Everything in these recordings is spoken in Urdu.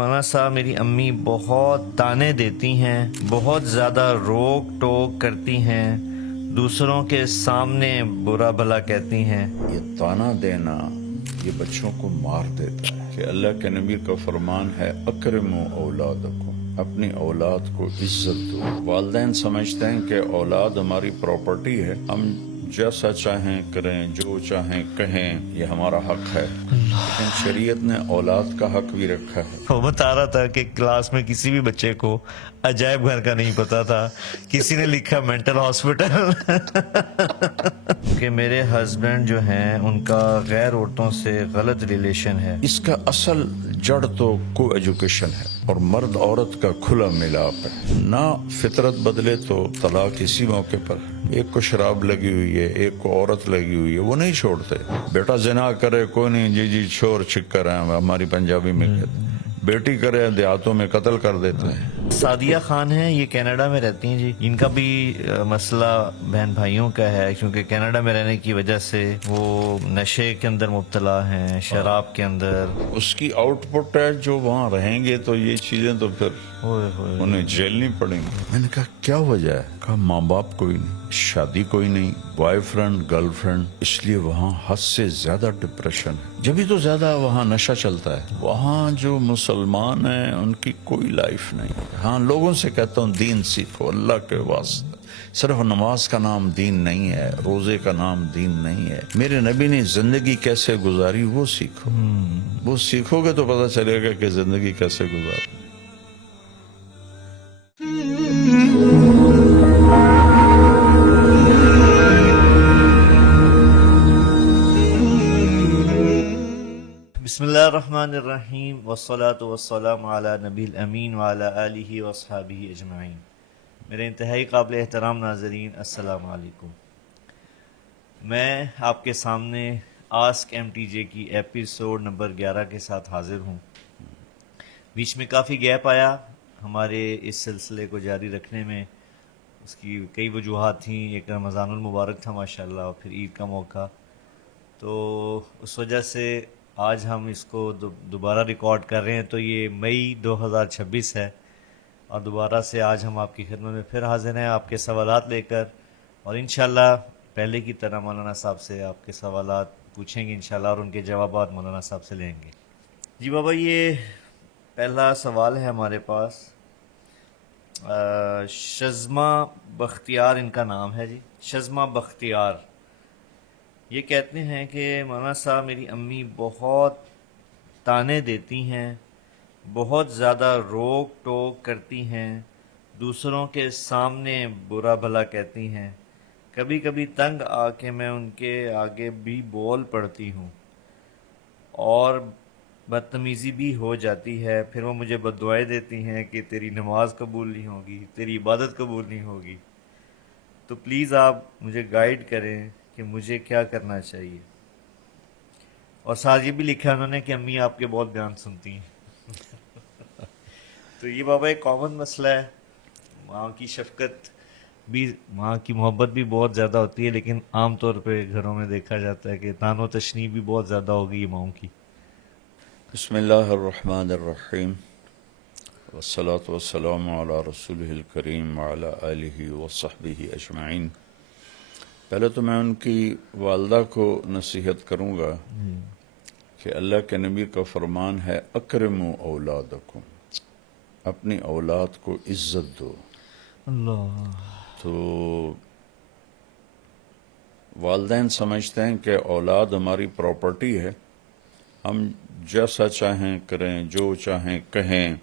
مولانا صاحب میری امی بہت تانے دیتی ہیں، بہت زیادہ روک ٹوک کرتی ہیں، دوسروں کے سامنے برا بھلا کہتی ہیں۔ یہ تانا دینا یہ بچوں کو مار دیتا ہے کہ اللہ کے نبی کا فرمان ہے اکرموا اولادکم، اپنی اولاد کو عزت دو۔ والدین سمجھتے ہیں کہ اولاد ہماری پراپرٹی ہے، ہم جیسا چاہیں کریں، جو چاہیں کہیں، یہ ہمارا حق ہے، لیکن شریعت نے اولاد کا حق بھی رکھا ہے۔ وہ بتا رہا تھا کہ کلاس میں کسی بھی بچے کو عجائب گھر کا نہیں پتا تھا، کسی نے لکھا مینٹل ہاسپٹل۔ کہ میرے ہسبینڈ جو ہیں ان کا غیر عورتوں سے غلط ریلیشن ہے۔ اس کا اصل جڑ تو کو ایجوکیشن ہے اور مرد عورت کا کھلا ملاپ ہے۔ نہ فطرت بدلے تو طلاق اسی موقع پر۔ ایک کو شراب لگی ہوئی ہے، ایک کو عورت لگی ہوئی ہے، وہ نہیں چھوڑتے۔ بیٹا زنا کرے کوئی نہیں، جی جی چھوڑ چکر ہیں، ہماری پنجابی میں کہتے ہیں۔ بیٹی کرے دیہاتوں میں قتل کر دیتے ہیں۔ سعدیہ خان ہیں، یہ کینیڈا میں رہتی ہیں جی۔ ان کا بھی مسئلہ بہن بھائیوں کا ہے، کیونکہ کینیڈا میں رہنے کی وجہ سے وہ نشے کے اندر مبتلا ہیں، شراب کے اندر۔ اس کی آؤٹ پٹ ہے، جو وہاں رہیں گے تو یہ چیزیں تو پھر انہیں جیلنی پڑیں گی۔ میں نے کہا کیا وجہ ہے؟ کہا ماں باپ کوئی نہیں، شادی کوئی نہیں، بوائے فرینڈ گرل فرینڈ، اس لیے وہاں حد سے زیادہ ڈپریشن ہے۔ جبھی تو زیادہ وہاں نشہ چلتا ہے۔ وہاں جو مسلمان ہیں ان کی کوئی لائف نہیں۔ ہاں لوگوں سے کہتا ہوں دین سیکھو اللہ کے واسطے، صرف نماز کا نام دین نہیں ہے، روزے کا نام دین نہیں ہے۔ میرے نبی نے زندگی کیسے گزاری وہ سیکھو، وہ سیکھو گے تو پتہ چلے گا کہ زندگی کیسے گزاری۔ بسم اللہ الرحمن الرحیم، والصلاة والسلام علی نبی الامین وعلی آلہ واصحابہ اجمعین۔ میرے انتہائی قابل احترام ناظرین، السلام علیکم۔ میں آپ کے سامنے آسک ایم ٹی جے کی ایپیسوڈ نمبر 11 کے ساتھ حاضر ہوں۔ بیچ میں کافی گیپ آیا ہمارے اس سلسلے کو جاری رکھنے میں، اس کی کئی وجوہات تھیں۔ ایک رمضان المبارک تھا ماشاءاللہ، اور پھر عید کا موقع، تو اس وجہ سے آج ہم اس کو دوبارہ ریکارڈ کر رہے ہیں۔ تو یہ مئی 2026 ہے، اور دوبارہ سے آج ہم آپ کی خدمت میں پھر حاضر ہیں آپ کے سوالات لے کر، اور انشاءاللہ پہلے کی طرح مولانا صاحب سے آپ کے سوالات پوچھیں گے انشاءاللہ، اور ان کے جوابات مولانا صاحب سے لیں گے۔ جی بابا، یہ پہلا سوال ہے ہمارے پاس۔ شزما بختیار ان کا نام ہے جی، شزما بختیار۔ یہ کہتے ہیں کہ مولانا صاحب میری امی بہت تانے دیتی ہیں، بہت زیادہ روک ٹوک کرتی ہیں، دوسروں کے سامنے برا بھلا کہتی ہیں، کبھی کبھی تنگ آ کے میں ان کے آگے بھی بول پڑتی ہوں اور بدتمیزی بھی ہو جاتی ہے۔ پھر وہ مجھے بددعائیں دیتی ہیں کہ تیری نماز قبول نہیں ہوگی، تیری عبادت قبول نہیں ہوگی۔ تو پلیز آپ مجھے گائیڈ کریں کہ مجھے کیا کرنا چاہیے۔ اور ساتھ یہ بھی لکھا انہوں نے کہ امی آپ کے بہت بیان سنتی ہیں۔ تو یہ بابا ایک کامن مسئلہ ہے، ماں کی شفقت بھی، ماں کی محبت بھی بہت زیادہ ہوتی ہے، لیکن عام طور پہ گھروں میں دیکھا جاتا ہے کہ تان و تشنیع بھی بہت زیادہ ہوگی ماؤں کی۔ بسم اللہ الرحمن الرحیم، والصلاة والسلام علی رسولہ الکریم وعلی آلہ وصحبہ اجمعین۔ پہلے تو میں ان کی والدہ کو نصیحت کروں گا کہ اللہ کے نبی کا فرمان ہے اکرموا اولادکم، اپنی اولاد کو عزت دو۔ اللہ، تو والدین سمجھتے ہیں کہ اولاد ہماری پراپرٹی ہے، ہم جیسا چاہیں کریں، جو چاہیں کہیں،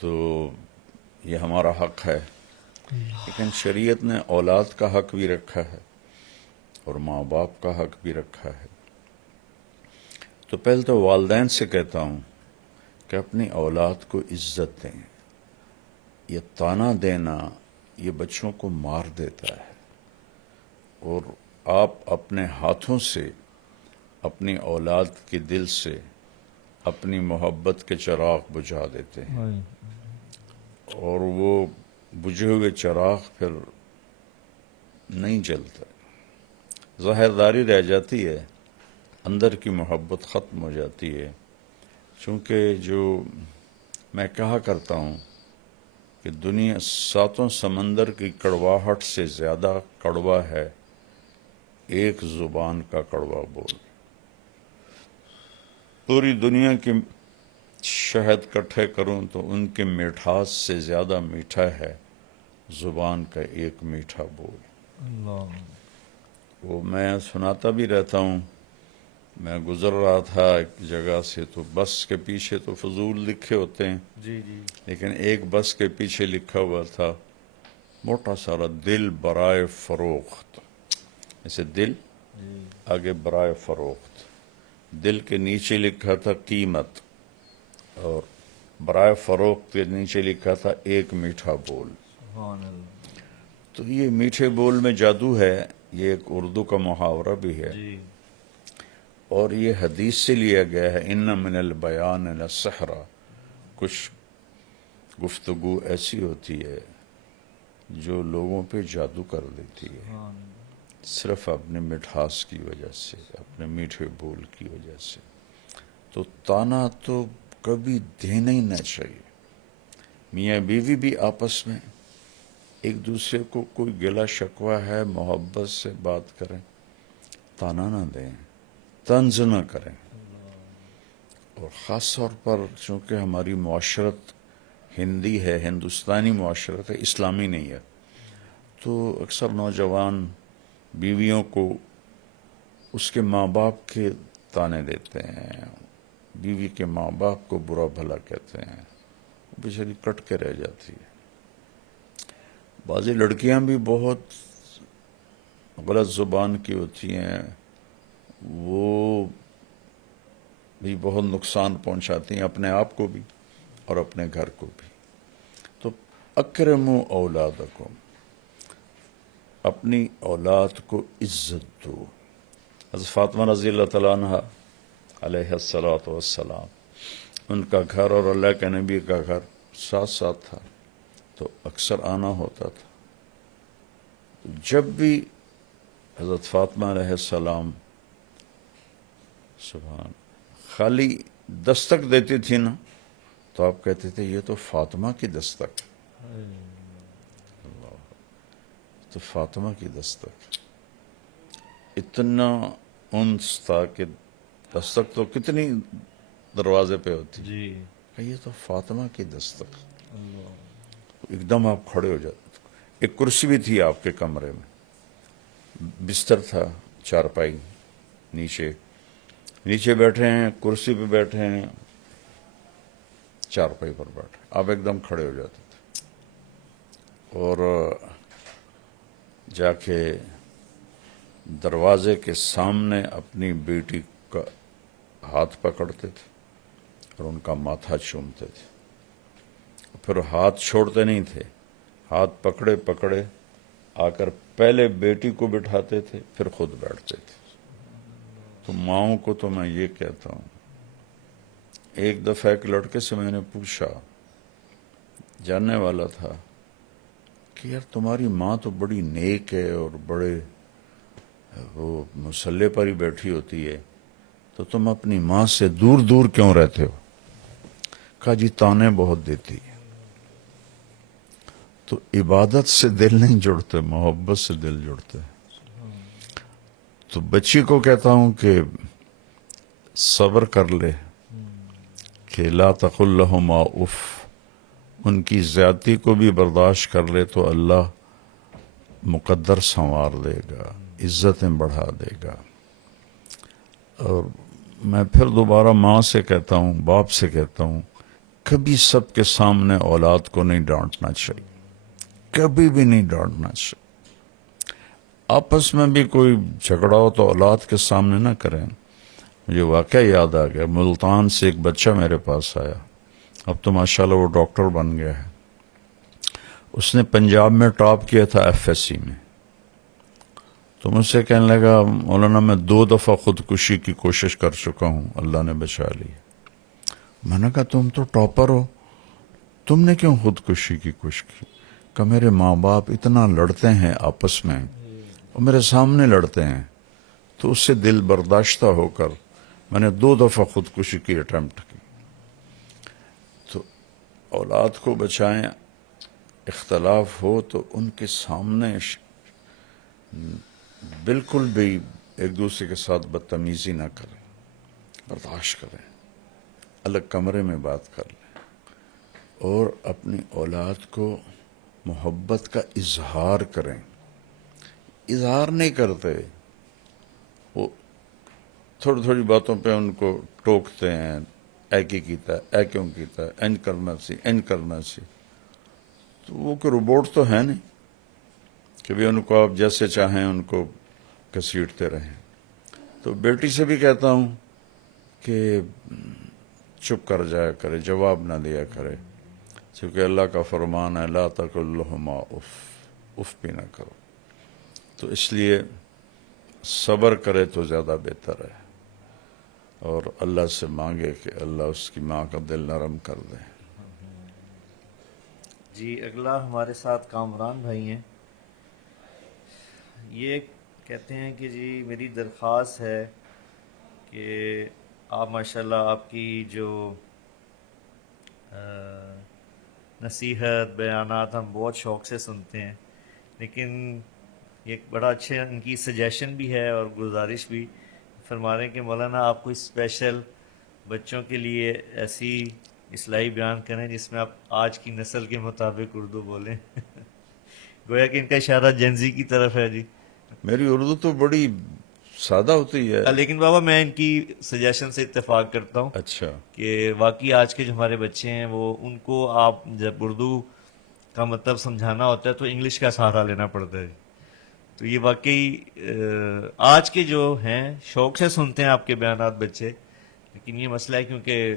تو یہ ہمارا حق ہے، لیکن شریعت نے اولاد کا حق بھی رکھا ہے اور ماں باپ کا حق بھی رکھا ہے۔ تو پہلے تو والدین سے کہتا ہوں کہ اپنی اولاد کو عزت دیں۔ یہ تانا دینا یہ بچوں کو مار دیتا ہے، اور آپ اپنے ہاتھوں سے اپنی اولاد کے دل سے اپنی محبت کے چراغ بجھا دیتے ہیں، اور وہ بجھے ہوئے چراغ پھر نہیں جلتا، ظاہرداری رہ جاتی ہے، اندر کی محبت ختم ہو جاتی ہے۔ چونکہ جو میں کہا کرتا ہوں کہ دنیا ساتوں سمندر کی کڑواہٹ سے زیادہ کڑوا ہے ایک زبان کا کڑوا بول. پوری دنیا کی شہد کٹھے کروں تو ان کے مٹھاس سے زیادہ میٹھا ہے زبان کا ایک میٹھا بول. اللہ. وہ میں سناتا بھی رہتا ہوں. میں گزر رہا تھا ایک جگہ سے تو بس کے پیچھے تو فضول لکھے ہوتے ہیں، جی جی. لیکن ایک بس کے پیچھے لکھا ہوا تھا موٹا سارا دل برائے فروخت. ایسے دل آگے برائے فروخت، دل کے نیچے لکھا تھا قیمت، اور برائے فروخت کے نیچے لکھا تھا ایک میٹھا بول. سبحان اللہ. تو یہ میٹھے بول میں جادو ہے. یہ ایک اردو کا محاورہ بھی ہے، جی. اور یہ حدیث سے لیا گیا ہے. ان من البیان للسحر. کچھ گفتگو ایسی ہوتی ہے جو لوگوں پہ جادو کر دیتی ہے، سبحان اللہ. صرف اپنے مٹھاس کی وجہ سے، اپنے میٹھے بول کی وجہ سے. تو تانا تو کبھی دینا ہی نہ چاہیے. میاں بیوی بھی آپس میں ایک دوسرے کو کوئی گلا شکوہ ہے محبت سے بات کریں، تانا نہ دیں، طنز نہ کریں. اور خاص طور پر چونکہ ہماری معاشرت ہندی ہے، ہندوستانی معاشرت ہے، اسلامی نہیں ہے، تو اکثر نوجوان بیویوں کو اس کے ماں باپ کے تانے دیتے ہیں، بیوی کے ماں باپ کو برا بھلا کہتے ہیں، وہ بیچاری کٹ کے رہ جاتی ہے. بعضی لڑکیاں بھی بہت غلط زبان کی ہوتی ہیں، وہ بھی بہت نقصان پہنچاتی ہیں اپنے آپ کو بھی اور اپنے گھر کو بھی. تو اکرموا اولادکم، اپنی اولاد کو عزت دو. حضرت فاطمہ رضی اللہ تعالیٰ عنہ علیہ الصلاۃ والسلام، ان کا گھر اور اللہ کے نبی کا گھر ساتھ ساتھ تھا، تو اکثر آنا ہوتا تھا. جب بھی حضرت فاطمہ علیہ السلام سبحان خالی دستک دیتی تھی نا، تو آپ کہتے تھے یہ تو فاطمہ کی دستک، تو فاطمہ کی دستک. اتنا انس تھا کہ دستک تو کتنی دروازے پہ ہوتی، جی. کہ یہ تو فاطمہ کی دستک. اللہ. ایک دم آپ کھڑے ہو جاتے. ایک کرسی بھی تھی آپ کے کمرے میں، بستر تھا، چارپائی، نیچے بیٹھے ہیں، کرسی پہ بیٹھے ہیں، چارپائی پر بیٹھے، آپ ایک دم کھڑے ہو جاتے تھے اور جا کے دروازے کے سامنے اپنی بیٹی کا ہاتھ پکڑتے تھے اور ان کا ماتھا چومتے تھے. پھر ہاتھ چھوڑتے نہیں تھے، ہاتھ پکڑے پکڑے آ کر پہلے بیٹی کو بٹھاتے تھے، پھر خود بیٹھتے تھے. تو ماؤں کو تو میں یہ کہتا ہوں، ایک دفعہ ایک لڑکے سے میں نے پوچھا، جاننے والا تھا، کہ یار تمہاری ماں تو بڑی نیک ہے اور بڑے وہ مصلے پر ہی بیٹھی ہوتی ہے، تو تم اپنی ماں سے دور دور کیوں رہتے ہو؟ کہا جی تانے بہت دیتی ہے. تو عبادت سے دل نہیں جڑتے، محبت سے دل جڑتے. تو بچی کو کہتا ہوں کہ صبر کر لے، کہ لا تقل لہما اف، ان کی زیادتی کو بھی برداشت کر لے تو اللہ مقدر سنوار دے گا، عزتیں بڑھا دے گا. اور میں پھر دوبارہ ماں سے کہتا ہوں، باپ سے کہتا ہوں، کبھی سب کے سامنے اولاد کو نہیں ڈانٹنا چاہیے، کبھی بھی نہیں ڈانٹنا چاہیے. آپس میں بھی کوئی جھگڑا ہو تو اولاد کے سامنے نہ کریں. مجھے واقعہ یاد آ گیا، ملتان سے ایک بچہ میرے پاس آیا، اب تو ماشاءاللہ وہ ڈاکٹر بن گیا ہے. اس نے پنجاب میں ٹاپ کیا تھا FSC میں. تو مجھ سے کہنے لگا، مولانا میں 2 دفعہ خودکشی کی کوشش کر چکا ہوں، اللہ نے بچا لی. میں نے کہا تم تو ٹاپر ہو، تم نے کیوں خودکشی کی کوشش کی؟ کہ میرے ماں باپ اتنا لڑتے ہیں آپس میں، اور میرے سامنے لڑتے ہیں، تو اس سے دل برداشتہ ہو کر میں نے 2 دفعہ خودکشی کی اٹیمپٹ کی. تو اولاد کو بچائیں، اختلاف ہو تو ان کے سامنے بالکل بھی ایک دوسرے کے ساتھ بدتمیزی نہ کریں، برداشت کریں، الگ کمرے میں بات کر لیں، اور اپنی اولاد کو محبت کا اظہار کریں۔ اظہار نہیں کرتے، وہ تھوڑی تھوڑی باتوں پہ ان کو ٹوکتے ہیں، اے کی کیتا ہے، اے کیوں کیتا ہے، این کرنا سی، این کرنا سی۔ تو وہ کوئی روبوٹ تو ہے نہیں کہ بھی ان کو آپ جیسے چاہیں ان کو گھسیٹتے رہیں۔ تو بیٹی سے بھی کہتا ہوں کہ چپ کر جایا کرے، جواب نہ دیا کرے، کیونکہ اللہ کا فرمان ہے لا تقل لہما اف، اف بھی نہ کرو۔ تو اس لیے صبر کرے تو زیادہ بہتر ہے، اور اللہ سے مانگے کہ اللہ اس کی ماں کا دل نرم کر دے۔ جی اگلا ہمارے ساتھ کامران بھائی ہیں، یہ کہتے ہیں کہ جی میری درخواست ہے کہ آپ ماشاءاللہ آپ کی جو نصیحت بیانات ہم بہت شوق سے سنتے ہیں، لیکن یہ ایک بڑا اچھا ان کی سجیشن بھی ہے اور گزارش بھی فرما رہے ہیں کہ مولانا آپ کوئی اسپیشل بچوں کے لیے ایسی اصلاحی بیان کریں جس میں آپ آج کی نسل کے مطابق اردو بولیں۔ گویا کہ ان کا اشارہ جنزی کی طرف ہے جی۔ میری اردو تو بڑی سادہ ہوتی ہے۔ لیکن بابا میں ان کی سجیشن سے اتفاق کرتا ہوں اچھا، کہ واقعی آج کے جو ہمارے بچے ہیں وہ ان کو آپ جب اردو کا مطلب سمجھانا ہوتا ہے تو انگلش کا سہارا لینا پڑتا ہے۔ تو یہ واقعی آج کے جو ہیں شوق سے سنتے ہیں آپ کے بیانات بچے، لیکن یہ مسئلہ ہے کیونکہ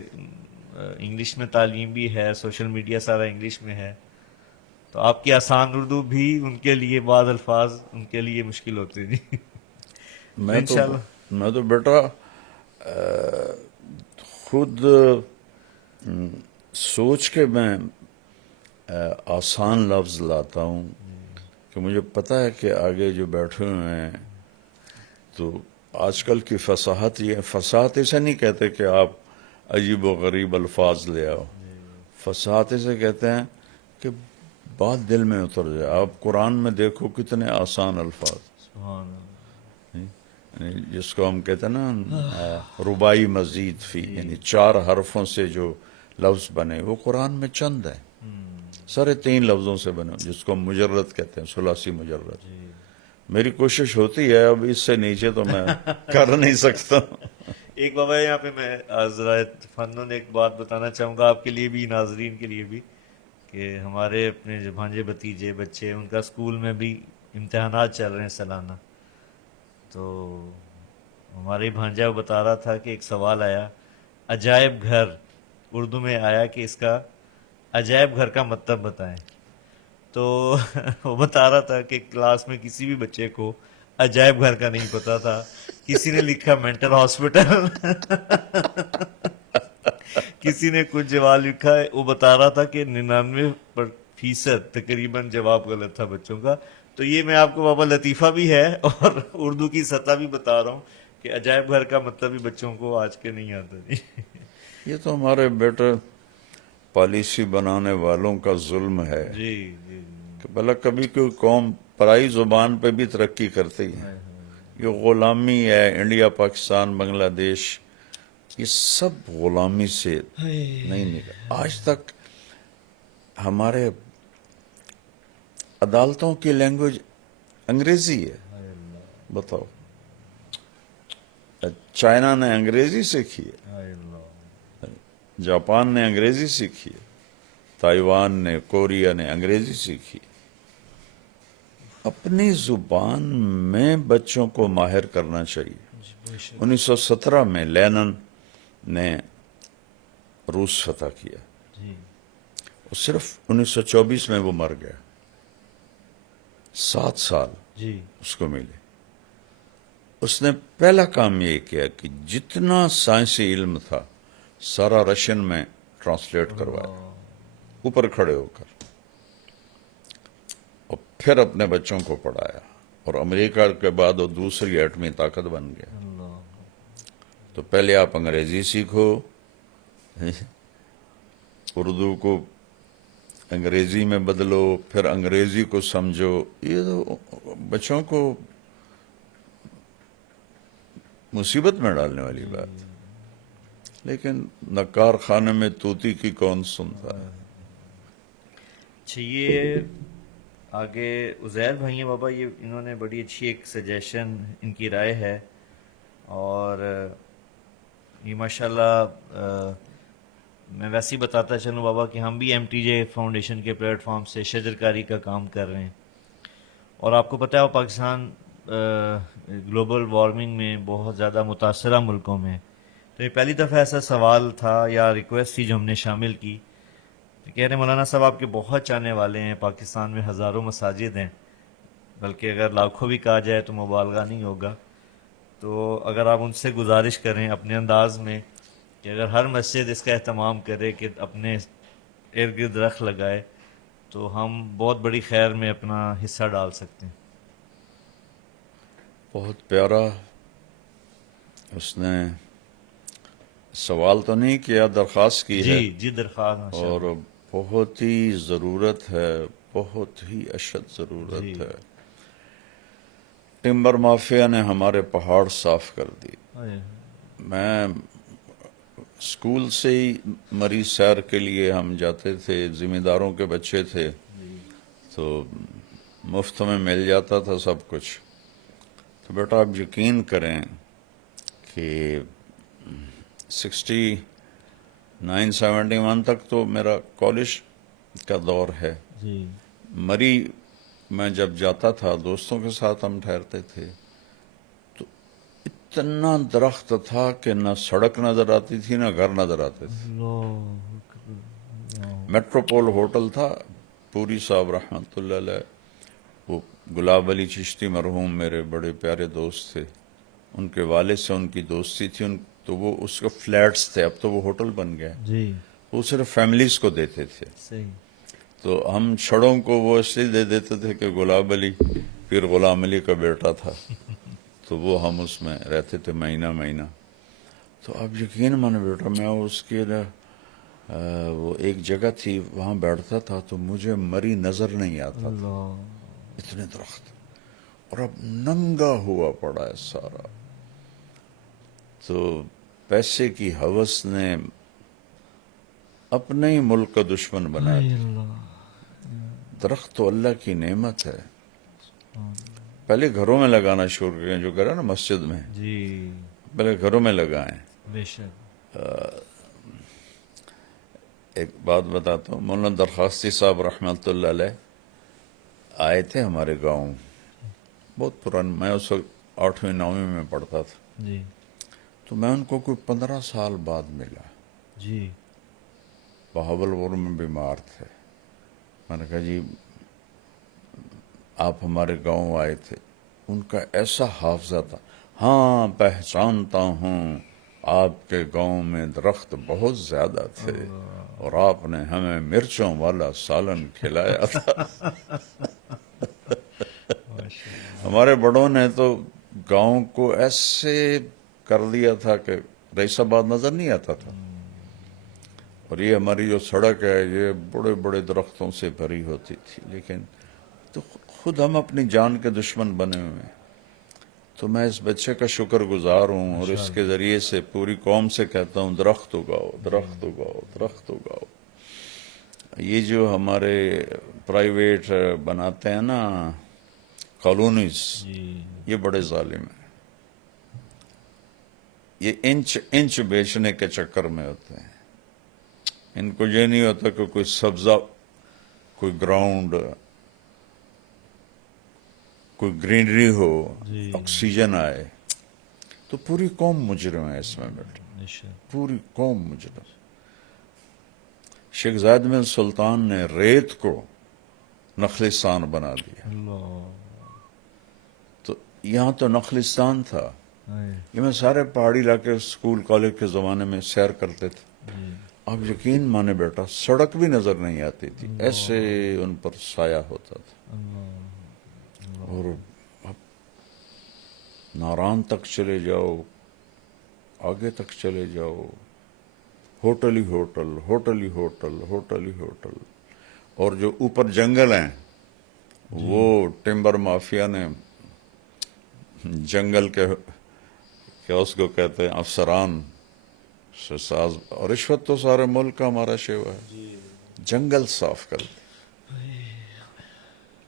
انگلش میں تعلیم بھی ہے، سوشل میڈیا سارا انگلش میں ہے، تو آپ کی آسان اردو بھی ان کے لیے بعض الفاظ ان کے لیے مشکل ہوتے ہیں جی۔ تو انشاءاللہ میں تو بیٹا خود سوچ کے میں آسان لفظ لاتا ہوں کہ مجھے پتہ ہے کہ آگے جو بیٹھے ہوئے ہیں تو آج کل کی فصاحت، یہ فصاحت اسے نہیں کہتے کہ آپ عجیب و غریب الفاظ لے آؤ، فصاحت اسے کہتے ہیں کہ بات دل میں اتر جائے۔ آپ قرآن میں دیکھو کتنے آسان الفاظ، سبحان اللہ۔ یعنی جس کو ہم کہتے ہیں نا ربائی مزید فی، یعنی 4 حرفوں سے جو لفظ بنے وہ قرآن میں چند ہیں، سارے 3 لفظوں سے بنے، جس کو ہم مجرد کہتے ہیں، ثلاثی مجرد۔ میری کوشش ہوتی ہے، اب اس سے نیچے تو میں کر نہیں سکتا۔ ایک بابا یہاں پہ میں ذرا فنون ایک بات بتانا چاہوں گا آپ کے لیے بھی، ناظرین کے لیے بھی، کہ ہمارے اپنے جو بھانجے بھتیجے بچے ان کا اسکول میں بھی امتحانات چل رہے ہیں سالانہ، تو ہمارے بھانجا وہ بتا رہا تھا کہ ایک سوال آیا، عجائب گھر اردو میں آیا کہ اس کا عجائب گھر کا مطلب بتائیں، تو وہ بتا رہا تھا کہ کلاس میں کسی بھی بچے کو عجائب گھر کا نہیں پتا تھا، کسی نے لکھا مینٹل ہاسپٹل، کسی نے کچھ جواب لکھا ہے، وہ بتا رہا تھا کہ 99% تقریباً جواب غلط تھا بچوں کا۔ تو یہ میں آپ کو بابا لطیفہ بھی ہے اور اردو کی سطح بھی بتا رہا ہوں کہ عجائب گھر کا مطلب بھی بچوں کو آج کے نہیں آتا جی۔ یہ تو ہمارے بیٹے پالیسی بنانے والوں کا ظلم ہے جی جی کہ بھلا کبھی کوئی قوم پرائی زبان پہ بھی ترقی کرتی ہے۔ یہ غلامی ہے، انڈیا، پاکستان، بنگلہ دیش، یہ سب غلامی سے نہیں نکلا۔ آج تک ہمارے عدالتوں کی لینگویج انگریزی ہے، بتاؤ۔ چائنا نے انگریزی سیکھی ہے، جاپان نے انگریزی سیکھی ہے، تائیوان نے، کوریا نے انگریزی سیکھی ہے۔ اپنی زبان میں بچوں کو ماہر کرنا چاہیے۔ 1917 میں لینن نے روس فتح کیا، اور صرف 1924 میں وہ مر گیا، 7 سال جی اس کو ملے۔ اس نے پہلا کام یہ کیا کہ جتنا سائنسی علم تھا سارا رشین میں ٹرانسلیٹ کروایا، اوپر کھڑے ہو کر، اور پھر اپنے بچوں کو پڑھایا، اور امریکہ کے بعد وہ دوسری ایٹمی طاقت بن گیا۔ تو پہلے آپ انگریزی سیکھو، اردو کو انگریزی میں بدلو، پھر انگریزی کو سمجھو، یہ تو بچوں کو مصیبت میں ڈالنے والی بات. لیکن نکار خانے میں طوطی کی کون سنتا ہے. اچھا، یہ آگے عزیر بھائی ہیں بابا، یہ انہوں نے بڑی اچھی ایک سجیشن ان کی رائے ہے، اور یہ ماشاءاللہ میں ویسے ہی بتاتا چلوں بابا کہ ہم بھی ایم ٹی جے فاؤنڈیشن کے پلیٹ فارم سے شجرکاری کا کام کر رہے ہیں، اور آپ کو پتہ ہے پاکستان گلوبل وارمنگ میں بہت زیادہ متاثرہ ملکوں میں. تو یہ پہلی دفعہ ایسا سوال تھا یا ریکویسٹ تھی جو ہم نے شامل کی. کہہ رہے مولانا صاحب آپ کے بہت چاہنے والے ہیں، پاکستان میں ہزاروں مساجد ہیں، بلکہ اگر لاکھوں بھی کہا جائے تو مبالغہ نہیں ہوگا. تو اگر آپ ان سے گزارش کریں اپنے انداز میں کہ اگر ہر مسجد اس کا اہتمام کرے کہ اپنے ارد گرد درخت لگائے، تو ہم بہت بڑی خیر میں اپنا حصہ ڈال سکتے ہیں. بہت پیارا. اس نے سوال تو نہیں کیا، درخواست کی ہے، جی درخواست ماشاءاللہ. اور بہت ہی ضرورت ہے، بہت ہی اشد ضرورت جی. ہے. ٹمبر مافیا نے ہمارے پہاڑ صاف کر دی. میں اسکول سے ہی مریض سیر کے لیے ہم جاتے تھے، ذمہ داروں کے بچے تھے، تو مفت میں مل جاتا تھا سب کچھ. تو بیٹا آپ یقین کریں کہ 69-71 تک تو میرا کالج کا دور ہے. جی مری میں جب جاتا تھا دوستوں کے ساتھ ہم ٹھہرتے تھے، تو اتنا درخت تھا کہ نہ سڑک نظر آتی تھی نہ گھر نظر آتے تھے. میٹروپول ہوٹل تھا، پوری صاحب رحمۃ اللہ علیہ، وہ گلاب علی چشتی مرحوم میرے بڑے پیارے دوست تھے، ان کے والد سے ان کی دوستی تھی، تو وہ اس کا فلیٹس تھے، اب تو وہ ہوٹل بن گئے. جی وہ صرف فیملیز کو دیتے تھے. صحیح. تو ہم چھڑوں کو وہ اس لیے دے دیتے تھے کہ گلاب علی پھر غلام علی کا بیٹا تھا، تو وہ ہم اس میں رہتے تھے مہینہ مہینہ. تو اب یقین مانے بیٹا، میں اس کے وہ ایک جگہ تھی وہاں بیٹھتا تھا تو مجھے مری نظر نہیں آتا تھا، اتنے درخت، اور اب ننگا ہوا پڑا ہے سارا. تو پیسے کی ہوس نے اپنے ہی ملک کا دشمن بنا دیا. درخت تو اللہ کی نعمت ہے. پہلے گھروں میں لگانا شروع کریں، جو کرا نا مسجد میں، جی پہلے گھروں میں لگائیں. بے شک. ایک بات بتاتا ہوں، مولانا درخواستی صاحب رحمۃ اللہ علیہ آئے تھے ہمارے گاؤں، بہت پرانے، میں اس وقت 8ویں 9ویں میں پڑھتا تھا. جی تو میں ان کو کوئی 15 سال بعد ملا. جی بہاولپور میں بیمار تھے. میں نے کہا جی آپ ہمارے گاؤں آئے تھے. ان کا ایسا حافظہ تھا، ہاں پہچانتا ہوں، آپ کے گاؤں میں درخت بہت زیادہ تھے اور آپ نے ہمیں مرچوں والا سالن کھلایا تھا. ہمارے بڑوں نے تو گاؤں کو ایسے کر دیا تھا کہ رئیس آباد نظر نہیں آتا تھا. اور یہ ہماری جو سڑک ہے یہ بڑے بڑے درختوں سے بھری ہوتی تھی، لیکن تو خود ہم اپنی جان کے دشمن بنے ہوئے ہیں. تو میں اس بچے کا شکر گزار ہوں، اور اس کے ذریعے سے پوری قوم سے کہتا ہوں درخت اگاؤ، درخت اگاؤ، درخت اگاؤ. یہ جو ہمارے پرائیویٹ بناتے ہیں نا کالونیز، یہ بڑے ظالم ہیں. یہ انچ بیچنے کے چکر میں ہوتے ہیں. ان کو یہ نہیں ہوتا کہ کوئی سبزہ، کوئی گراؤنڈ، کوئی گرینری ہو، آکسیجن آئے. تو پوری قوم مجرم ہے اس میں بیٹا، پوری قوم مجرم. شیخ زاید بن سلطان نے ریت کو نخلستان بنا دیا. تو یہاں تو نخلستان تھا. یہ میں سارے پہاڑی علاقے اسکول کالج کے زمانے میں سیر کرتے تھے. آپ یقین مانے بیٹا سڑک بھی نظر نہیں آتی تھی، ایسے ان پر سایہ ہوتا تھا. اور اب ناران تک چلے جاؤ، آگے تک چلے جاؤ، ہوٹل ہی ہوٹل، ہوٹل ہی ہوٹل، ہوٹل ہی ہوٹل. اور جو اوپر جنگل ہیں وہ ٹمبر مافیا نے جنگل کے کیا اس کو کہتے ہیں افسران سے ساز، اور رشوت تو سارے ملک کا ہمارا شیوا ہے، جنگل صاف کر دے،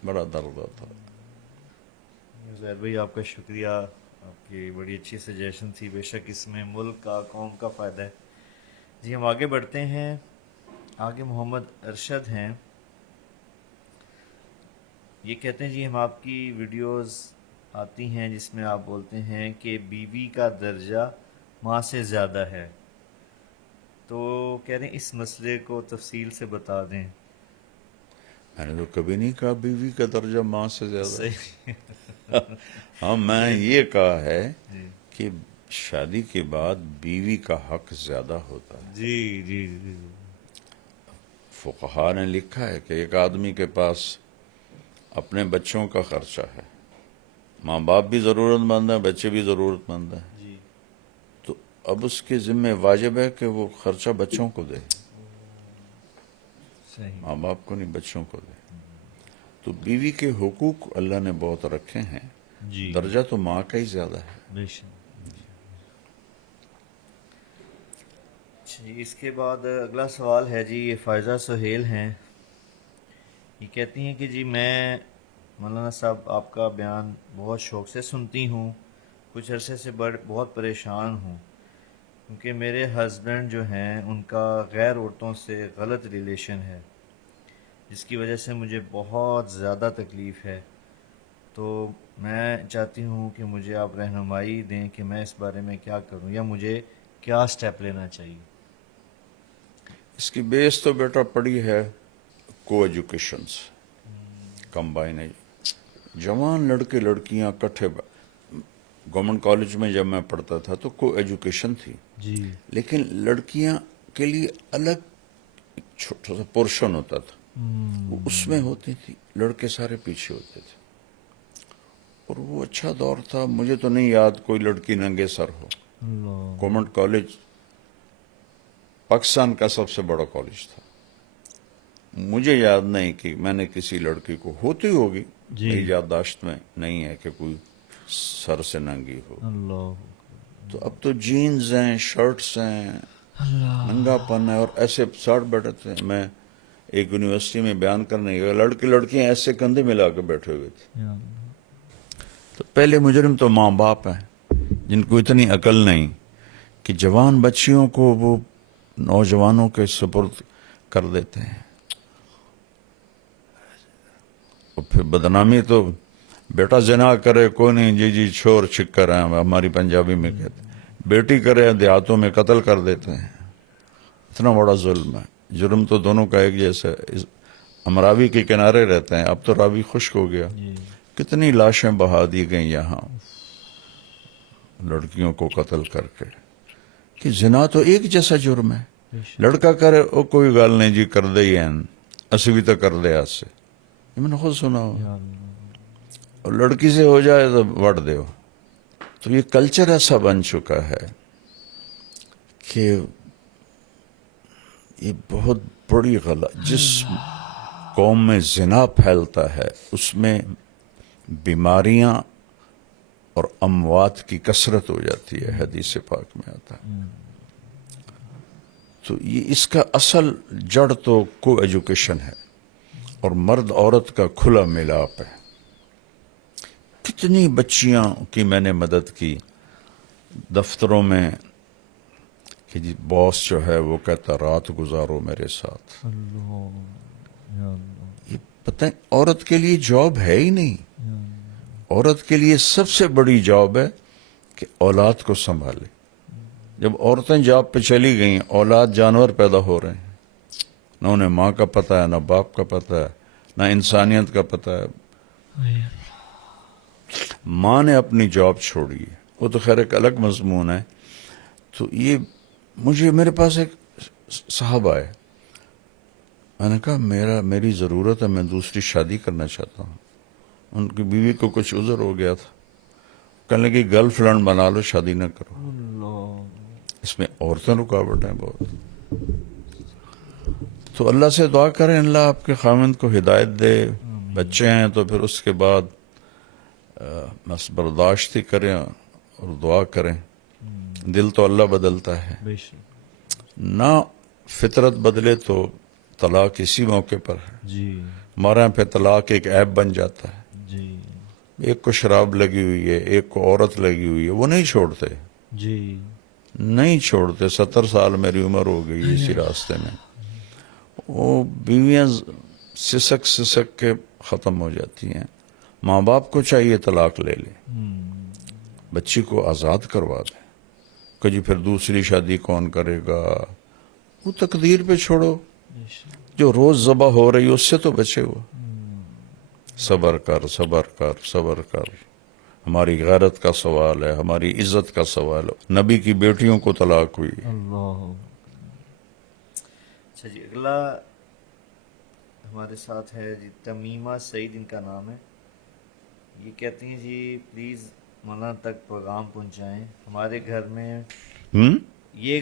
بڑا درد ہوتا ہے۔ زہر بھائی آپ کا شکریہ، آپ کی بڑی اچھی سجیشن تھی، بے شک اس میں ملک کا قوم کا فائدہ ہے۔ جی ہم آگے بڑھتے ہیں، آگے محمد ارشد ہیں، یہ کہتے ہیں جی ہم آپ کی ویڈیوز آتی ہیں جس میں آپ بولتے ہیں کہ بیوی کا درجہ ماں سے زیادہ ہے، تو کہہ رہے ہیں اس مسئلے کو تفصیل سے بتا دیں۔ میں نے تو کبھی نہیں کہا بیوی کا درجہ ماں سے زیادہ ہے۔ صحیح ہاں، میں یہ کہا ہے جی کہ شادی کے بعد بیوی کا حق زیادہ ہوتا ہے۔ جی جی جی فقہا نے لکھا ہے کہ ایک آدمی کے پاس اپنے بچوں کا خرچہ ہے، ماں باپ بھی ضرورت مند ہیں، بچے بھی ضرورت مند ہیں، جی تو اب اس کے ذمہ واجب ہے کہ وہ خرچہ بچوں کو دے، صحیح ماں باپ کو نہیں، بچوں کو دے۔ تو بیوی کے حقوق اللہ نے بہت رکھے ہیں، جی درجہ تو ماں کا ہی زیادہ ہے۔ بے شک۔ جی اس کے بعد اگلا سوال ہے جی، یہ فائزہ سہیل ہیں، یہ کہتی ہیں کہ جی میں مولانا صاحب آپ کا بیان بہت شوق سے سنتی ہوں، کچھ عرصے سے بہت پریشان ہوں، کیونکہ میرے ہسبینڈ جو ہیں ان کا غیر عورتوں سے غلط ریلیشن ہے، جس کی وجہ سے مجھے بہت زیادہ تکلیف ہے، تو میں چاہتی ہوں کہ مجھے آپ رہنمائی دیں کہ میں اس بارے میں کیا کروں یا مجھے کیا سٹیپ لینا چاہیے۔ اس کی بیس تو بیٹا پڑی ہے کو ایجوکیشن سے، کمبائن ہے، جوان لڑکے لڑکیاں کٹھے گورنمنٹ کالج میں جب میں پڑھتا تھا تو کو ایجوکیشن تھی، جی لیکن لڑکیاں کے لیے الگ ایک چھوٹا سا پورشن ہوتا تھا، وہ اس میں ہوتی تھی، لڑکے سارے پیچھے ہوتے تھے، اور وہ اچھا دور تھا۔ مجھے تو نہیں یاد کوئی لڑکی ننگے سر ہو۔ اللہ گورنمنٹ کالج پاکستان کا سب سے بڑا کالج تھا، مجھے یاد نہیں کہ میں نے کسی لڑکی کو، ہوتی ہوگی، جی میری یادداشت میں نہیں ہے کہ کوئی سر سے ننگی ہو۔ اللہ تو اب تو جینز ہیں، شرٹس ہیں، ننگا پن ہے، اور ایسے ساٹھ بیٹھے تھے۔ میں ایک یونیورسٹی میں بیان کرنے گیا، لڑکے لڑکیاں ایسے کندھے ملا کے بیٹھے ہوئے تھے۔ یا تو پہلے مجرم تو ماں باپ ہیں، جن کو اتنی عقل نہیں کہ جوان بچیوں کو وہ نوجوانوں کے سپرد کر دیتے ہیں، اور پھر بدنامی تو بیٹا زنا کرے کوئی نہیں، جی جی چھوڑ چھکر ہیں ہماری پنجابی میں کہتے ہیں، بیٹی کرے دیہاتوں میں قتل کر دیتے ہیں۔ اتنا بڑا ظلم ہے، جرم تو دونوں کا ایک جیسا ہے۔ ہم راوی کے کنارے رہتے ہیں، اب تو راوی خشک ہو گیا، جی کتنی لاشیں بہا دی گئیں یہاں لڑکیوں کو قتل کر کے، کہ زنا تو ایک جیسا جرم ہے۔ بے شک۔ لڑکا کرے او کوئی گل نہیں جی، کر دے ہی ہیں، اسی بھی تو کر دے آج سے، یہ میں نے خود سنا ہو، یا اللہ اور لڑکی سے ہو جائے تو وڑ دے ہو۔ تو یہ کلچر ایسا بن چکا ہے کہ یہ بہت بڑی غلط، جس قوم میں زنا پھیلتا ہے اس میں بیماریاں اور اموات کی کثرت ہو جاتی ہے، حدیث پاک میں آتا ہے۔ تو یہ اس کا اصل جڑ تو کو ایجوکیشن ہے، اور مرد عورت کا کھلا ملاپ ہے۔ کتنی بچیاں کی میں نے مدد کی دفتروں میں، کہ جی باس جو ہے وہ کہتا رات گزارو میرے ساتھ۔ اللہ یا اللہ یہ پتہ ہے عورت کے لیے جاب ہے ہی نہیں، عورت کے لیے سب سے بڑی جاب ہے کہ اولاد کو سنبھالے۔ جب عورتیں جاب پہ چلی گئیں، اولاد جانور پیدا ہو رہے ہیں، نہ انہیں ماں کا پتہ ہے، نہ باپ کا پتہ ہے، نہ انسانیت کا پتہ ہے۔ ماں نے اپنی جاب چھوڑی ہے، وہ تو خیر ایک الگ مضمون ہے۔ تو یہ میرے پاس ایک صاحب آئے، میں نے کہا میری ضرورت ہے، میں دوسری شادی کرنا چاہتا ہوں۔ ان کی بیوی کو کچھ عذر ہو گیا تھا، کہنے لگی گرل فرینڈ بنا لو، شادی نہ کرو۔ اللہ اس میں عورتیں رکاوٹ ہیں بہت۔ تو اللہ سے دعا کریں اللہ آپ کے خاوند کو ہدایت دے. بچے ہیں تو پھر اس کے بعد بس برداشت ہی کریں اور دعا کریں. دل تو اللہ بدلتا ہے، بے شک. نہ فطرت بدلے تو طلاق اسی موقع پر ہے. جی ہمارے یہاں پہ طلاق ایک عیب بن جاتا ہے. جی ایک کو شراب لگی ہوئی ہے، ایک کو عورت لگی ہوئی ہے، وہ نہیں چھوڑتے، جی نہیں چھوڑتے. 70 سال میری عمر ہو گئی اسی راستے میں. وہ بیویاں سسک سسک کے ختم ہو جاتی ہیں. ماں باپ کو چاہیے طلاق لے لے، بچی کو آزاد کروا دے کہ جی پھر دوسری شادی کون کرے گا. وہ تقدیر پہ چھوڑو، بے شک. جو روز ذبح ہو رہی اس سے تو بچے ہو. صبر کر صبر کر صبر کر. ہماری غیرت کا سوال ہے، ہماری عزت کا سوال ہے. نبی کی بیٹیوں کو طلاق ہوئی. اللہ. اچھا جی، اگلا ہمارے ساتھ ہے جی تمیمہ سعید، ان کا نام ہے. یہ کہتی ہیں جی پلیز مولانا تک پیغام پہنچائیں. ہمارے گھر میں یہ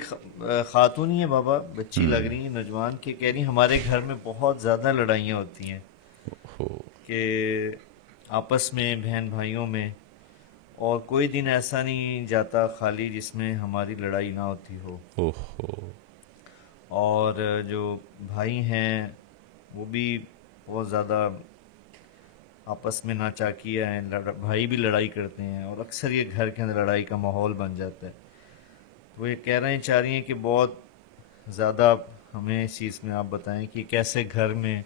خاتون ہی ہے بابا، بچی لگ رہی ہیں، نوجوان کے، کہہ رہی ہیں ہمارے گھر میں بہت زیادہ لڑائیاں ہوتی ہیں کہ آپس میں بہن بھائیوں میں، اور کوئی دن ایسا نہیں جاتا خالی جس میں ہماری لڑائی نہ ہوتی ہو. اور جو بھائی ہیں وہ بھی بہت زیادہ آپس میں ناچاکیاں ہیں، بھائی بھی لڑائی کرتے ہیں، اور اکثر یہ گھر کے اندر لڑائی کا ماحول بن جاتا ہے. وہ یہ کہہ رہے ہیں، چاہ رہی ہیں کہ بہت زیادہ ہمیں اس چیز میں آپ بتائیں کہ کیسے گھر میں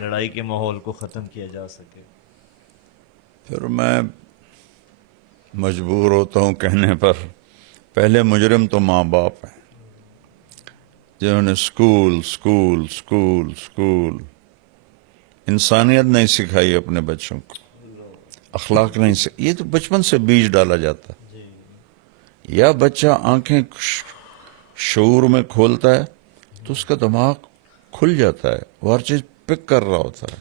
لڑائی کے ماحول کو ختم کیا جا سکے. پھر میں مجبور ہوتا ہوں کہنے پر، پہلے مجرم تو ماں باپ ہیں جنہوں نے اسکول انسانیت نہیں سکھائی اپنے بچوں کو، اخلاق نہیں یہ تو بچپن سے بیج ڈالا جاتا. یا بچہ آنکھیں شعور میں کھولتا ہے تو اس کا دماغ کھل جاتا ہے، وہ ہر چیز پک کر رہا ہوتا ہے.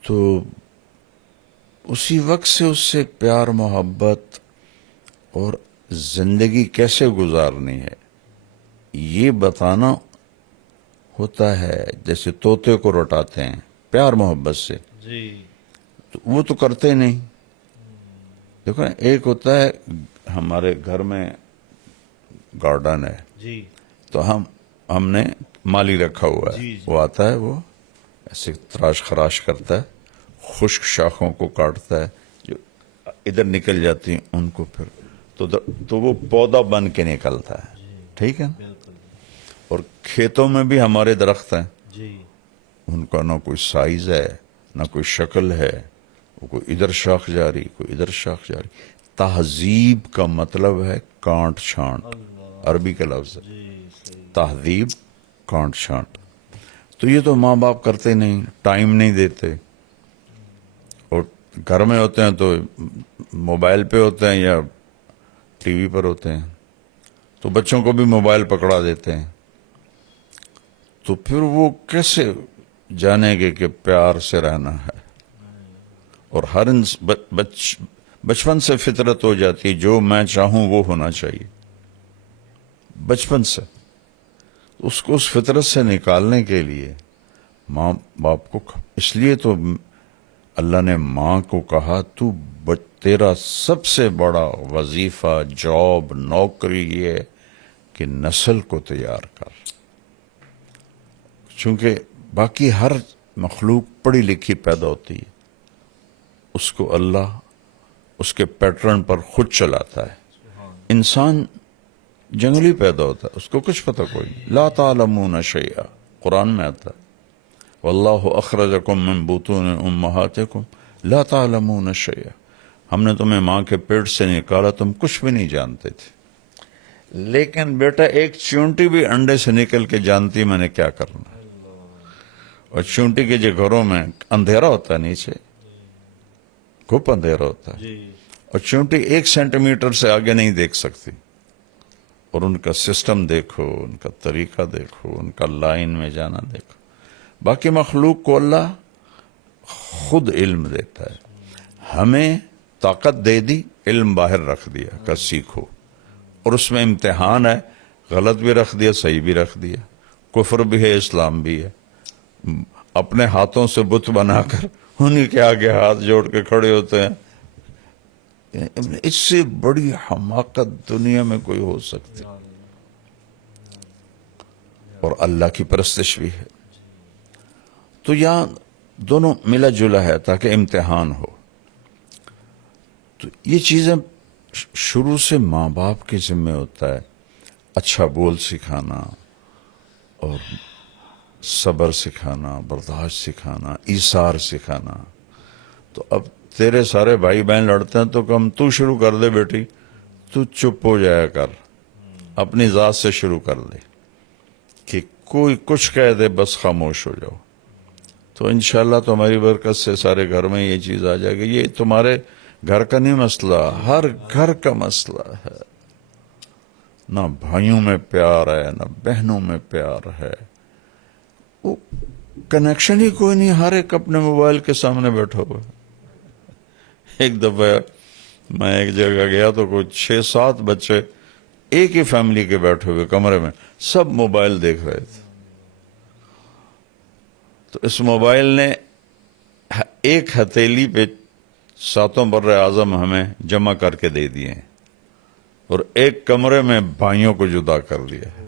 تو اسی وقت سے اس سے پیار محبت اور زندگی کیسے گزارنی ہے یہ بتانا ہوتا ہے. جیسے طوطے کو رٹاتے ہیں پیار محبت سے، جی تو وہ تو کرتے نہیں. دیکھو نا، ایک ہوتا ہے ہمارے گھر میں گارڈن ہے جی تو ہم نے مالی رکھا ہوا ہے. جی وہ آتا ہے، وہ ایسے تراش خراش کرتا ہے، خشک شاخوں کو کاٹتا ہے، جو ادھر نکل جاتی ہیں ان کو پھر تو وہ پودا بن کے نکلتا ہے. ٹھیک ہے نا؟ بالکل. اور کھیتوں میں بھی ہمارے درخت ہیں، جی ان کا نہ کوئی سائز ہے نہ کوئی شکل ہے، وہ کوئی ادھر شاخ جاری کوئی ادھر شاخ جاری. تہذیب کا مطلب ہے کانٹ چھانٹ، اللہ. عربی کا لفظ ہے جی صحیح. تہذیب کانٹ چھانٹ. تو یہ تو ماں باپ کرتے نہیں، ٹائم نہیں دیتے، اور گھر میں ہوتے ہیں تو موبائل پہ ہوتے ہیں یا ٹی وی پر ہوتے ہیں، تو بچوں کو بھی موبائل پکڑا دیتے ہیں. تو پھر وہ کیسے جانیں گے کہ پیار سے رہنا ہے. اور ہر بچپن سے فطرت ہو جاتی ہے جو میں چاہوں وہ ہونا چاہیے بچپن سے. اس کو اس فطرت سے نکالنے کے لیے ماں باپ کو، اس لیے تو اللہ نے ماں کو کہا تو تیرا سب سے بڑا وظیفہ، جاب، نوکری یہ ہے کہ نسل کو تیار کر. چونکہ باقی ہر مخلوق پڑھی لکھی پیدا ہوتی ہے، اس کو اللہ اس کے پیٹرن پر خود چلاتا ہے. انسان جنگلی پیدا ہوتا ہے، اس کو کچھ پتہ کوئی نہیں. لا تعلمون شیئا قرآن میں آتا ہے، واللہ اخرجکم من بطون امہاتکم لا تعلمون شیئا. ہم نے تمہیں ماں کے پیٹ سے نکالا، تم کچھ بھی نہیں جانتے تھے. لیکن بیٹا ایک چونٹی بھی انڈے سے نکل کے جانتی میں نے کیا کرنا ہے. اور چونٹی کے جو گھروں میں اندھیرا ہوتا ہے، نیچے گھپ اندھیرا ہوتا ہے، جی اور چونٹی 1 سینٹی میٹر سے آگے نہیں دیکھ سکتی. اور ان کا سسٹم دیکھو، ان کا طریقہ دیکھو، ان کا لائن میں جانا دیکھو. باقی مخلوق کو اللہ خود علم دیتا ہے. ہمیں طاقت دے دی، علم باہر رکھ دیا کہ سیکھو، اور اس میں امتحان ہے، غلط بھی رکھ دیا صحیح بھی رکھ دیا. کفر بھی ہے، اسلام بھی ہے. اپنے ہاتھوں سے بت بنا کر انہی کے آگے ہاتھ جوڑ کے کھڑے ہوتے ہیں. اس سے بڑی حماقت دنیا میں کوئی ہو سکتی. اور اللہ کی پرستش بھی ہے. تو یہاں دونوں ملا جلا ہے تاکہ امتحان ہو. تو یہ چیزیں شروع سے ماں باپ کے ذمہ ہوتا ہے. اچھا بول سکھانا اور صبر سکھانا، برداشت سکھانا، ایثار سکھانا. تو اب تیرے سارے بھائی بہن لڑتے ہیں تو کم تو شروع کر دے بیٹی، تو چپ ہو جایا کر، اپنی ذات سے شروع کر دے کہ کوئی کچھ کہہ دے بس خاموش ہو جاؤ. تو انشاءاللہ تمہاری برکت سے سارے گھر میں یہ چیز آ جائے گی. یہ تمہارے گھر کا نہیں مسئلہ، ہر گھر کا مسئلہ ہے. نہ بھائیوں میں پیار ہے، نہ بہنوں میں پیار ہے. وہ کنیکشن ہی کوئی نہیں، ہر ایک اپنے موبائل کے سامنے بیٹھا ہوا ہے. ایک دفعہ میں ایک جگہ گیا تو کوئی 6-7 بچے ایک ہی فیملی کے بیٹھے ہوئے کمرے میں، سب موبائل دیکھ رہے تھے. تو اس موبائل نے ایک ہتھیلی پہ 7 بر اعظم ہمیں جمع کر کے دے دیے ہیں اور ایک کمرے میں بھائیوں کو جدا کر دیا ہے.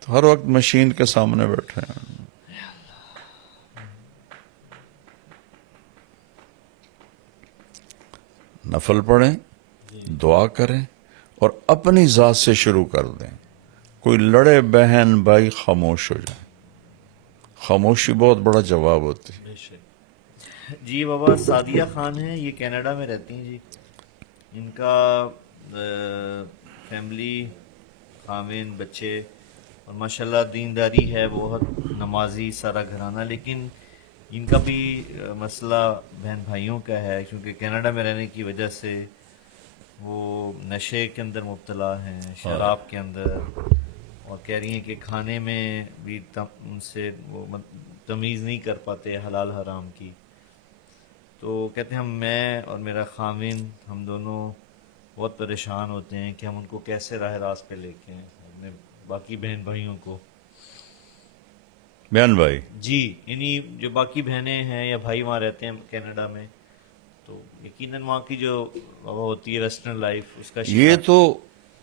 تو ہر وقت مشین کے سامنے بیٹھے ہیں. نفل پڑھیں، دعا کریں اور اپنی ذات سے شروع کر دیں. کوئی لڑے بہن بھائی خاموش ہو جائیں. خاموشی بہت بڑا جواب ہوتی ہے. جی بابا سعدیہ خان ہیں، یہ کینیڈا میں رہتی ہیں جی. ان کا فیملی، خاوند، بچے اور ماشاءاللہ دینداری ہے، بہت نمازی سارا گھرانہ. لیکن ان کا بھی مسئلہ بہن بھائیوں کا ہے، کیونکہ کینیڈا میں رہنے کی وجہ سے وہ نشے کے اندر مبتلا ہیں، شراب کے اندر، اور کہہ رہی ہیں کہ کھانے میں بھی ان سے وہ تمیز نہیں کر پاتے حلال حرام کی. تو کہتے ہیں میں اور میرا خاوند ہم دونوں بہت پریشان ہوتے ہیں کہ ہم ان کو کیسے راہ راست پہ لے کے آئیں، اپنے باقی بہن بھائیوں کو. بہن بھائی جی یعنی جو باقی بہنیں ہیں یا بھائی وہاں رہتے ہیں کینیڈا میں، تو یقیناً وہاں کی جو ہوتی ہے ویسٹرن لائف، اس کا یہ تو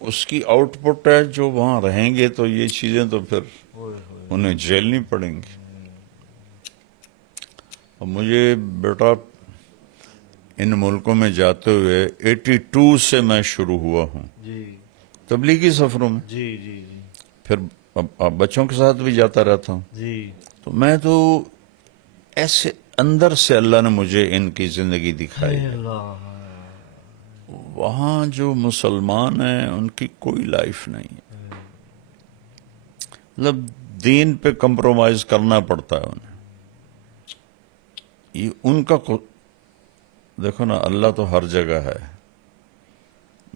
اس کی آؤٹ پٹ ہے. جو وہاں رہیں گے تو یہ چیزیں تو پھر انہیں جھیلنی پڑیں گی. اب مجھے بیٹا ان ملکوں میں جاتے ہوئے 82 سے میں شروع ہوا ہوں جی تبلیغی سفروں میں. جی جی جی پھر اب بچوں کے ساتھ بھی جاتا رہتا ہوں. جی تو میں تو ایسے اندر سے اللہ نے مجھے ان کی زندگی دکھائی ہے. اللہ وہاں جو مسلمان ہیں ان کی کوئی لائف نہیں ہے. مطلب دین پہ کمپرومائز کرنا پڑتا ہے انہیں. یہ ان کا دیکھو نا، اللہ تو ہر جگہ ہے،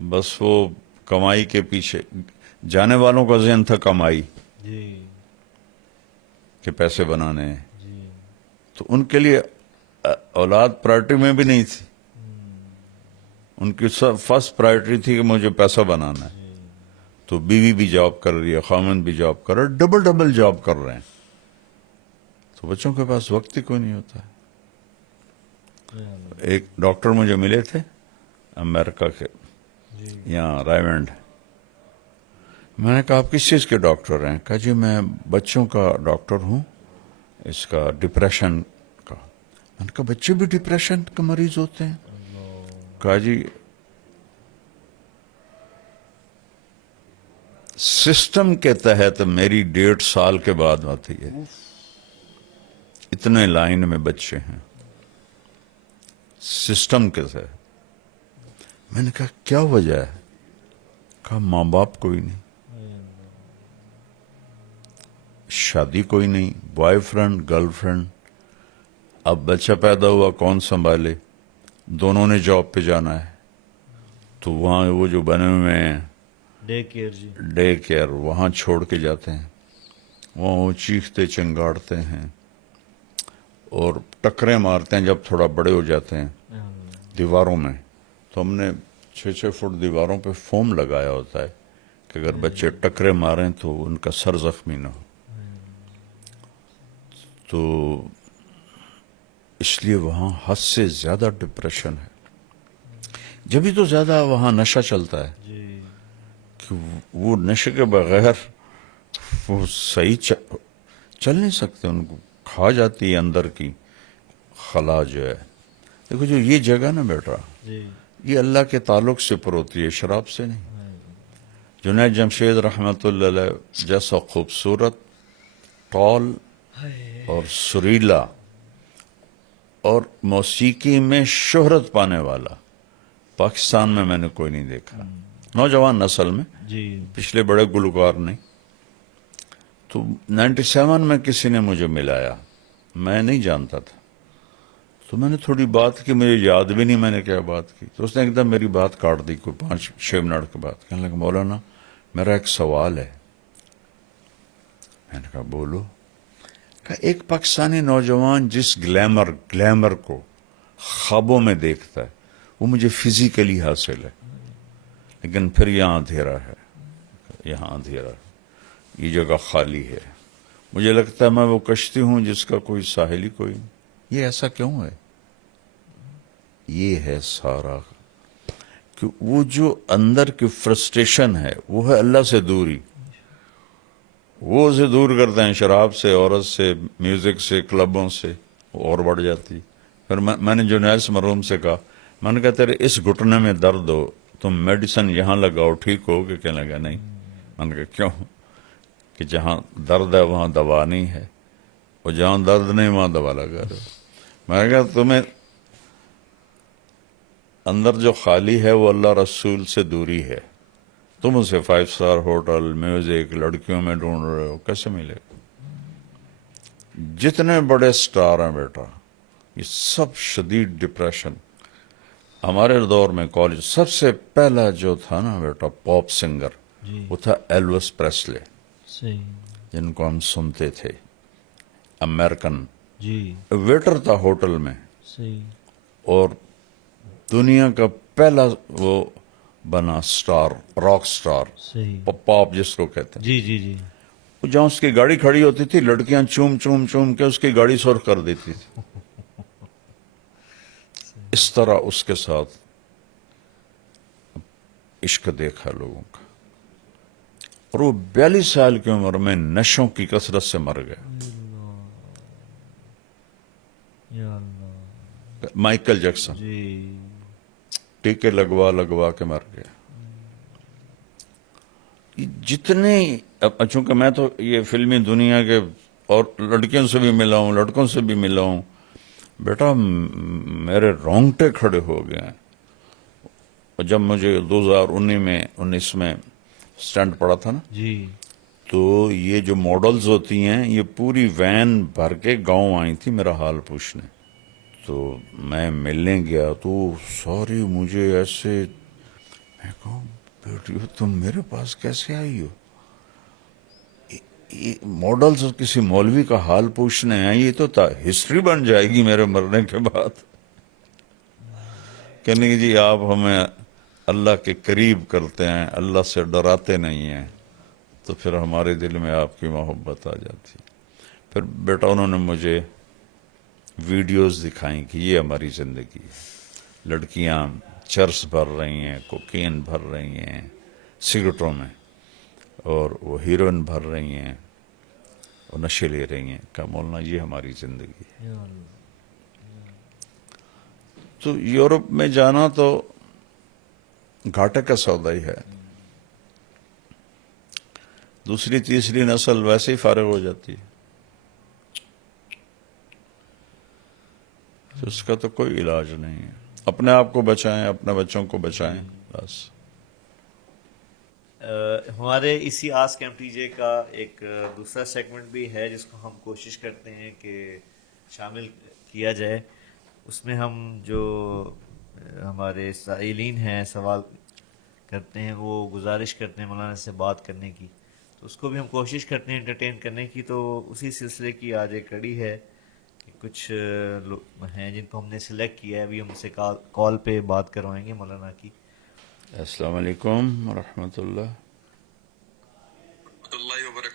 بس وہ کمائی کے پیچھے. جانے والوں کا ذہن تھا کمائی، جی کہ پیسے بنانے ہیں. جی تو ان کے لیے اولاد پرائرٹی میں بھی نہیں تھی. ان کی فرسٹ پرائرٹی تھی کہ مجھے پیسہ بنانا ہے. تو بیوی بھی جاب کر رہی ہے، خامن بھی جاب کر رہا ہے، ڈبل جاب کر رہے ہیں. تو بچوں کے پاس وقت ہی کوئی نہیں ہوتا ہے. ایک ڈاکٹر مجھے ملے تھے امریکہ کے، یہاں رائمنڈ. میں نے کہا آپ کس چیز کے ڈاکٹر ہیں؟ کہا جی میں بچوں کا ڈاکٹر ہوں، اس کا ڈپریشن کا. میں نے کہا بچے بھی ڈپریشن کا مریض ہوتے ہیں؟ کہا جی سسٹم کے تحت میری 1.5 سال کے بعد آتی ہے. اتنے لائن میں بچے ہیں سسٹم کے تحت. میں نے کہا کیا وجہ ہے؟ کہا ماں باپ کوئی نہیں، شادی کوئی نہیں، بوائے فرینڈ گرل فرینڈ. اب بچہ پیدا ہوا کون سنبھالے؟ دونوں نے جاب پہ جانا ہے. تو وہاں وہ جو بنے ہوئے ہیں ڈے کیئر، جی ڈے کیئر، وہاں چھوڑ کے جاتے ہیں. وہاں وہ چیختے چنگاڑتے ہیں اور ٹکریں مارتے ہیں جب تھوڑا بڑے ہو جاتے ہیں دیواروں میں. تو ہم نے 6 فٹ دیواروں پہ فوم لگایا ہوتا ہے کہ اگر بچے ٹکرے ماریں تو ان کا سر زخمی نہ ہو. تو اس لیے وہاں حد سے زیادہ ڈپریشن ہے. جبھی تو زیادہ وہاں نشہ چلتا ہے جی کہ وہ نشے کے بغیر وہ صحیح چل نہیں سکتے. ان کو کھا جاتی ہے اندر کی خلا جو ہے. دیکھو جو یہ جگہ نا بیٹا، جی یہ اللہ کے تعلق سے پر ہوتی ہے، شراب سے نہیں. جنید جمشید رحمۃ اللہ علیہ جیسا خوبصورت، ٹال اور سریلا اور موسیقی میں شہرت پانے والا پاکستان میں نے کوئی نہیں دیکھا. نوجوان نسل میں جی پچھلے بڑے گلوکار نہیں. تو 97 میں کسی نے مجھے ملایا، میں نہیں جانتا تھا. تو میں نے تھوڑی بات کی، مجھے یاد بھی نہیں میں نے کیا بات کی. تو اس نے ایک دم میری بات کاٹ دی کوئی 5-6 منٹ کے بعد. کہنے لگا مولانا میرا ایک سوال ہے. میں نے کہا بولو. کہا ایک پاکستانی نوجوان جس گلیمر کو خوابوں میں دیکھتا ہے وہ مجھے فزیکلی حاصل ہے، لیکن پھر یہاں اندھیرا ہے، یہاں اندھیرا ہے، یہ جگہ خالی ہے. مجھے لگتا ہے میں وہ کشتی ہوں جس کا کوئی ساحل ہی کوئی نہیں. یہ ایسا کیوں ہے؟ یہ ہے سارا کہ وہ جو اندر کی فرسٹریشن ہے وہ ہے اللہ سے دوری. وہ اسے دور کرتے ہیں شراب سے، عورت سے، میوزک سے، کلبوں سے، وہ اور بڑھ جاتی. پھر میں نے جنید مرحوم سے کہا، میں نے کہا تیرے اس گھٹنے میں درد ہو تم میڈیسن یہاں لگاؤ ٹھیک ہو گے؟ کہنے لگا نہیں. میں نے کہا کیوں؟ کہ جہاں درد ہے وہاں دوا نہیں ہے، اور جہاں درد نہیں وہاں دوا لگا رہے. میں نے کہا تمہیں اندر جو خالی ہے وہ اللہ رسول سے دوری ہے. تم اسے 5 اسٹار ہوٹل، میوزک، لڑکیوں میں ڈھونڈ رہے ہو، کیسے ملے گا؟ جتنے بڑے سٹار ہیں بیٹا یہ سب شدید ڈپریشن. ہمارے دور میں کالج سب سے پہلا جو تھا نا بیٹا پاپ سنگر جی وہ تھا ایلوس پریسلے، صحیح. جن کو ہم سنتے تھے. امریکن جی ویٹر تھا ہوٹل میں، صحیح. اور دنیا کا پہلا وہ بنا سٹار، راک سٹار، صحیح. پاپ جس کو کہتے ہیں. جی جی جی جہاں اس کی گاڑی کھڑی ہوتی تھی لڑکیاں چوم چوم چوم کے اس کی گاڑی سرخ کر دیتی تھی. اس طرح اس کے ساتھ عشق دیکھا لوگوں کا. اور وہ 42 سال کی عمر میں نشوں کی کثرت سے مر گیا. یا اللہ. مائیکل جیکسن جی ٹیکے لگوا کے مر گیا. جتنے چونکہ میں تو یہ فلمی دنیا کے اور لڑکیوں سے بھی ملا ہوں، لڑکوں سے بھی ملا ہوں بیٹا، میرے رونگٹے کھڑے ہو گئے ہیں. اور جب مجھے 2019 میں سٹنٹ پڑا تھا نا، جی تو یہ جو ماڈلز ہوتی ہیں یہ پوری وین بھر کے گاؤں آئی تھی میرا حال پوچھنے. تو میں ملنے گیا تو سوری مجھے ایسے، میں کہوں بیٹی تم میرے پاس کیسے آئی ہو؟ ماڈلز کسی مولوی کا حال پوچھنے ہیں؟ یہ تو ہسٹری بن جائے گی میرے مرنے کے بعد. کہنے کی جی آپ ہمیں اللہ کے قریب کرتے ہیں، اللہ سے ڈراتے نہیں ہیں، تو پھر ہمارے دل میں آپ کی محبت آ جاتی. پھر بیٹا انہوں نے مجھے ویڈیوز دکھائیں کہ یہ ہماری زندگی ہے. لڑکیاں چرس بھر رہی ہیں، کوکین بھر رہی ہیں سگریٹوں میں، اور وہ ہیروئن بھر رہی ہیں اور نشے لے رہی ہیں. کہا مولانا یہ ہماری زندگی ہے. یا اللہ. تو یورپ میں جانا تو گھاٹے کا سودا ہی ہے. دوسری تیسری نسل ویسے ہی فارغ ہو جاتی ہے. تو اس کا تو کوئی علاج نہیں ہے. اپنے آپ کو بچائیں، اپنے بچوں کو بچائیں بس. ہمارے اسی آسک ایم ٹی جے کا ایک دوسرا سیگمنٹ بھی ہے جس کو ہم کوشش کرتے ہیں کہ شامل کیا جائے. اس میں ہم جو ہمارے سائلین ہیں سوال کرتے ہیں وہ گزارش کرتے ہیں مولانا سے بات کرنے کی، تو اس کو بھی ہم کوشش کرتے ہیں انٹرٹین کرنے کی. تو اسی سلسلے کی آج ایک کڑی ہے کہ کچھ لوگ ہیں جن کو ہم نے سلیکٹ کیا ہے، ابھی ہم سے کال پہ بات کروائیں گے مولانا کی. السلام علیکم ورحمۃ اللہ.